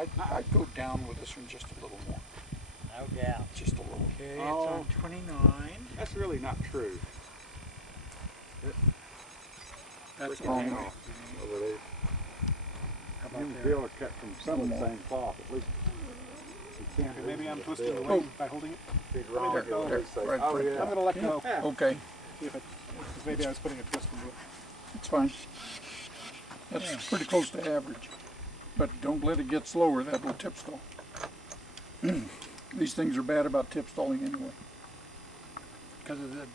I'd go down with this one just a little more. No doubt. Just a little. Okay, it's on 29. That's really not true. That's wrong. Over there. How You about and there? Bill are cut from some of the same cloth, at least. You can't Okay, maybe I'm lose twisting the Bill. wing by holding it. Big wrong, There, you'll there, always say, right, oh right. yeah. I'm going to let go. Okay, See if it, because maybe I was putting a twist into it. it's fine. That's pretty close to average. But don't let it get slower, that will tip stall. These things are bad about tip stalling anyway. Because of this?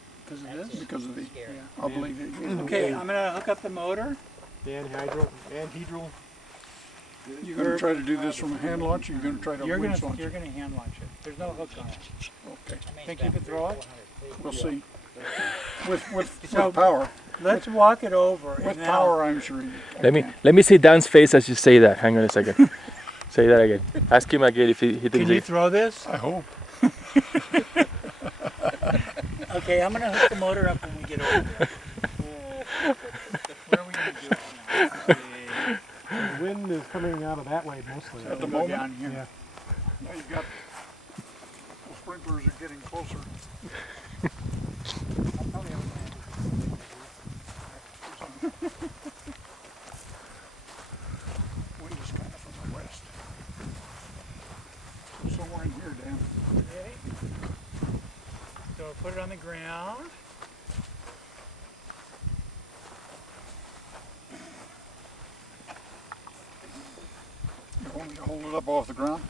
Because of the, Scary. I believe it. Okay, I'm going to hook up the motor. Anhedral. You're going to try to do this from a hand launch, or you're going to try to You're winch gonna launch it? hand launch it. There's no hook on it. Okay, Think you could throw it? we'll see. With So- power, Let's walk it over. with and power, I'm sure you can. Let me see Dan's face as you say that. Hang on a second. Say that again. Ask him again if he thinks Can you it. throw this? I hope. Okay, I'm going to hook the motor up when we get over there. Where are we going to do it now? The wind is coming out of that way mostly. At the Go moment, down here. Yeah. now you've got, the sprinklers are getting closer. I'll probably have a Wind is kind of from the west. Somewhere in here, Dan. Okay. So put it on the ground. You want me to hold it up off the ground?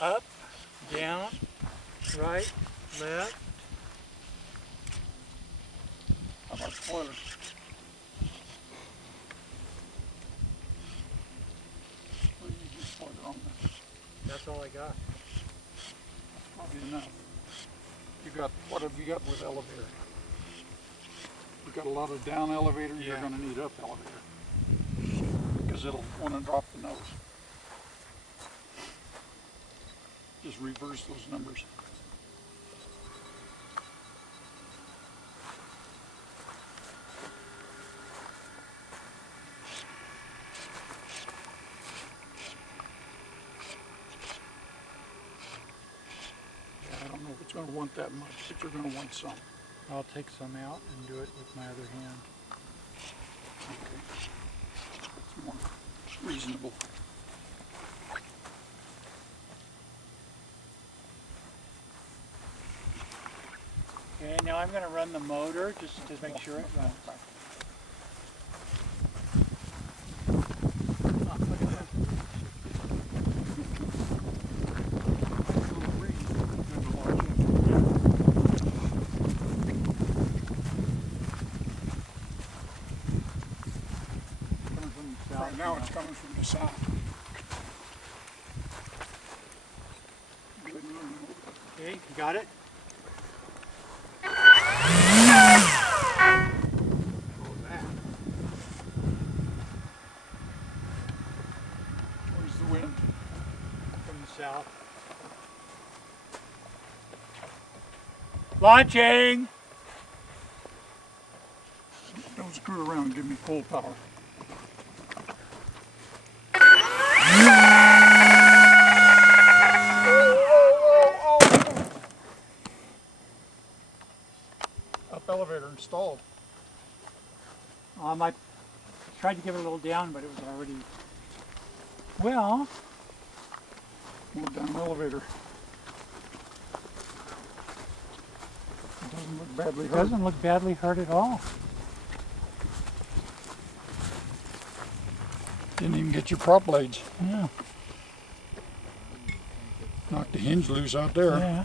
Up, down, right, left. How about spoilers? What do you use spoiler on this? That's all I got. Probably enough. What have you got with elevator? We've got a lot of down elevator, you're Yeah. gonna need up elevator. Because it'll wanna drop the nose. Just reverse those numbers. Yeah, I don't know if it's gonna want that much, but you're gonna want some. I'll take some out and do it with my other hand. Okay. It's more reasonable. Okay, now I'm going to run the motor just to make sure it runs. Right now it's coming from the south. Okay, you got it? Where's the wind? From the south. Launching! Don't screw around, give me full power. Up elevator installed. I tried to give it a little down, but it was already... Well, Move down elevator. It doesn't look badly it hurt. doesn't look badly hurt at all. Didn't even get your prop blades. Yeah. Knocked the hinge loose out there. Yeah.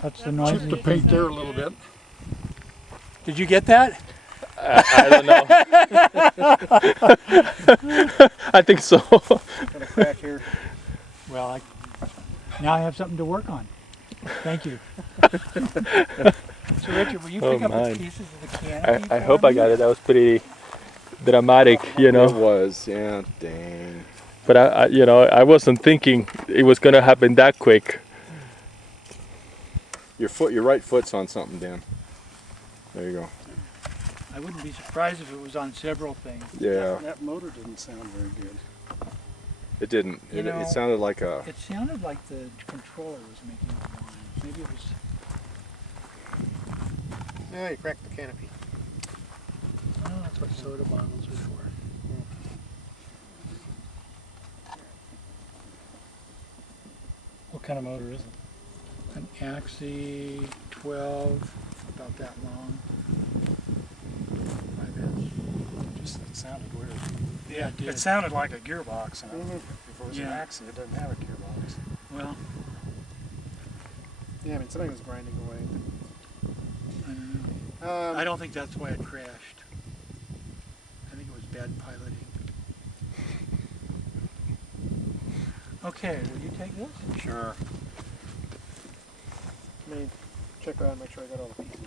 That's the noise. Chipped the paint there a little bit. Did you get that? I don't know. I think so. Got a crack here. Well, now I have something to work on. Thank you. So Richard, will you pick up mine. the pieces of the canopy? I hope I got it. That was pretty dramatic, you It know. was, yeah, dang. But I wasn't thinking it was gonna happen that quick. Your right foot's on something, Dan. There you go. I wouldn't be surprised if it was on several things. Yeah, That motor didn't sound very good. it didn't. You know, It sounded like a. It sounded like the controller was making a whine. Maybe it was. Yeah, you cracked the canopy. Oh, that's what soda bottles are for. What kind of motor is it? An Axie 12, about that long. 5 inch. Just it sounded weird. Yeah, it did. It sounded like a gearbox. And if it was Yeah. an Axie, it doesn't have a gearbox. Well, Yeah, I mean something was grinding away. I don't know. I don't think that's why it crashed. I think it was bad piloting. Okay, will you take this? Sure. Let me check around, make sure I got all the pieces.